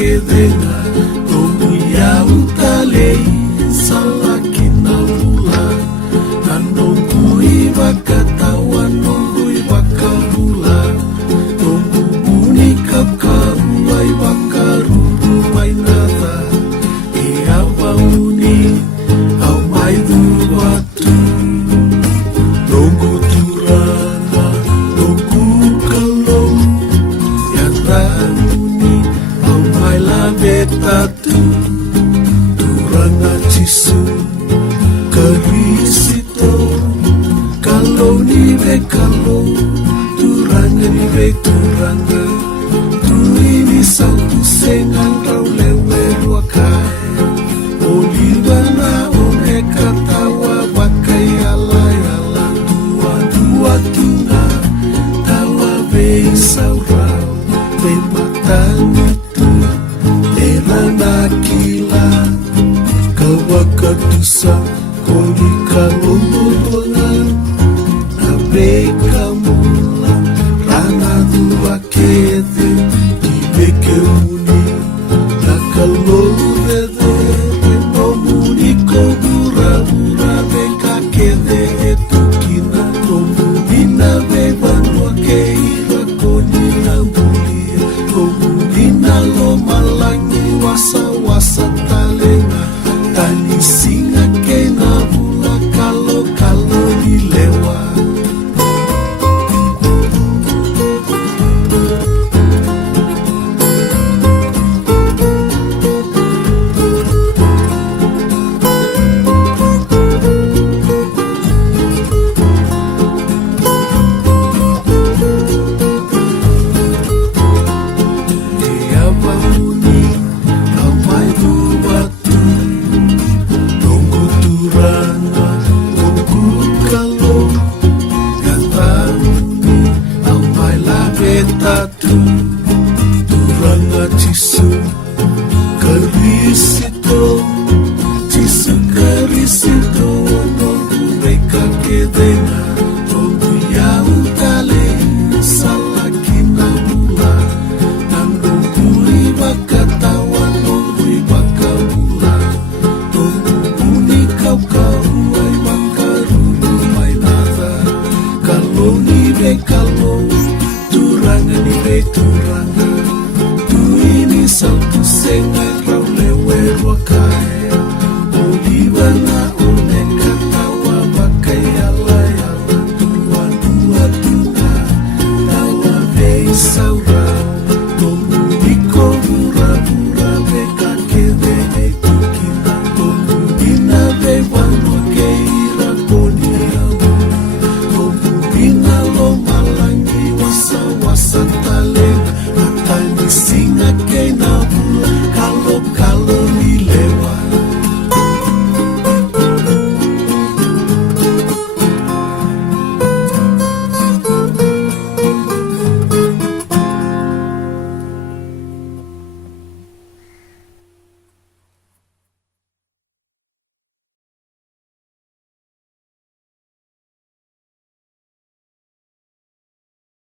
kedenga Tongu ya utalei salaki na ula Nanongu ibakatawa nongu ibakabula Tongu buni kapkarua ibakaruru mainada E awa uni au maidu watu Tongu turana, tongu kalou Yatauni au maila betatu Turanga tisu karisito Kalau ni be kalau Turanga ni be turanga Tu ini sautu sengang kau lewe wakai Olivana one katawa bakai ala Dua tunga tawa be saurau Be matanitu era nakila Kawakadusa koni kalumulunga Na be kamula rana dua kete Di beke uni na kalorede No muni kobura beka kede etukina No muni na bebanwa keira koni na bulia No muni na lo malangi wasa talenga Tani singa kena bula kalau dilewa Tatu turanga tisu karisito Nongu beka kedenga Tongu ya utale salaki na mula Nandongu ibakatawa nongu ibakabula Tongu buni kau ibakaruru mainada Kalau ni be kalau Turanga ni be turanga Tu ini sautu senga